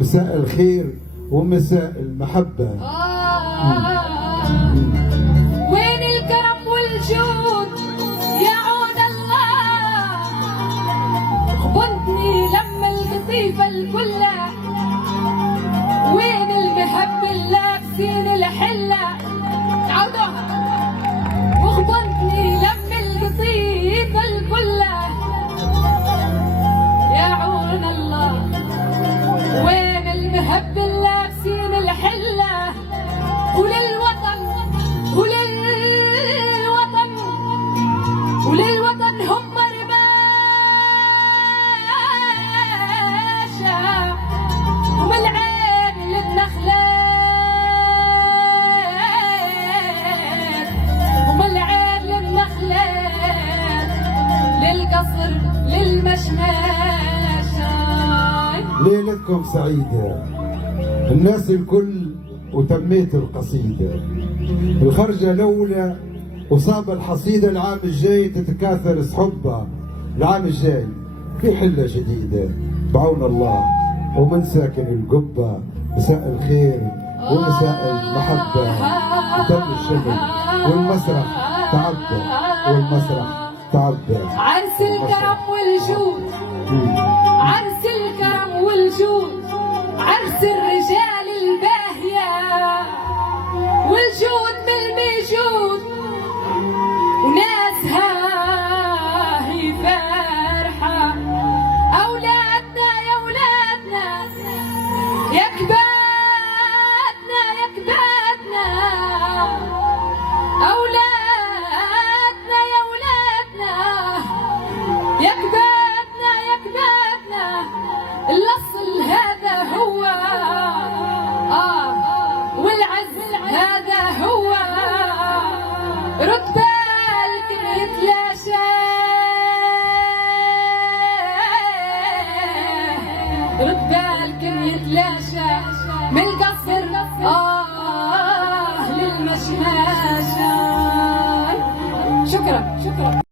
مساء الخير ومساء المحبة. وين الكرم والجود يا عون الله؟ خبطني لما القطيفة الكلة، وين المحبة اللابسين الحلة؟ تعودوها. وخبطني لما القطيفة الكلة يا عون الله، وين المحبة اللابسين الحلة؟ وللوطن وللوطن وللوطن هم رماشة، هم العين للنخلات، هم العين للنخلات، للقصر للمشماشة. ليلتكم سعيدة الناس الكل وتميت القصيدة. الخرجة الأولى وصاب الحصيدة العام الجاي تتكاثر صحبة. العام الجاي في حلة جديدة بعون الله ومن ساكن القبة. مساء الخير ومساء المحبة. تم الشغل والمسرح تعبى والمسرح تعبى. عرس الكرم والجود، عرس الكرم والجود، عرس الرجال الباهية والجود بالمجود، وناسها هي فرحة. أولادنا يا أولادنا يا كباتنا يا كباتنا، أولادنا يا أولادنا يا كباتنا يا كباتنا. الأصل هذا هو والعز هذا هو. رد بالك يتلاشى، رد بالك يتلاشى من القصر للمشماشة. شكرا.